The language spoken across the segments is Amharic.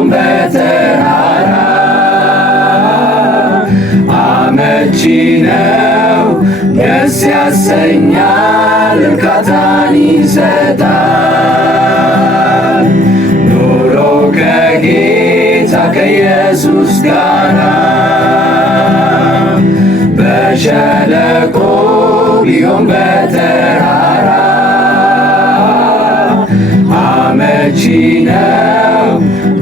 ቢሆን በተራራ አመቺ ነው ደስ ያሰኛል እርካታን ይሰጣል። ኑሮ ከጌታ ከኢየሱስ ጋራ በሸለቆ ቢሆን በተራራ አመቺ ነው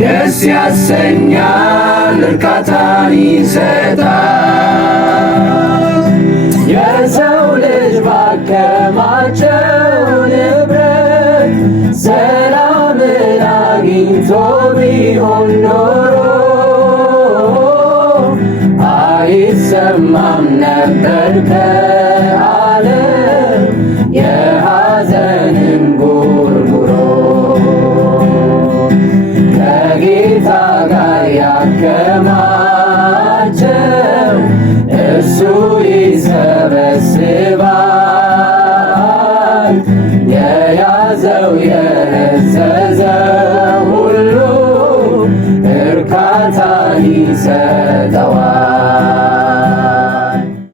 ደስ ያሰኛል እርካታን ይሰጣል። የሰው ልጅ ባከማቸው ንብረት ሰላምን አግኝቶ ቢሆን ኖሮ አይሰማም ነበር ከዓለም የሐዘንን ጉርጉሮ። ከጌታ ጋር ያከማቸው እሱ ይሰበስባል። የያዘው የነዘዘው ሁሉ እርካታን ይሰጠዋል።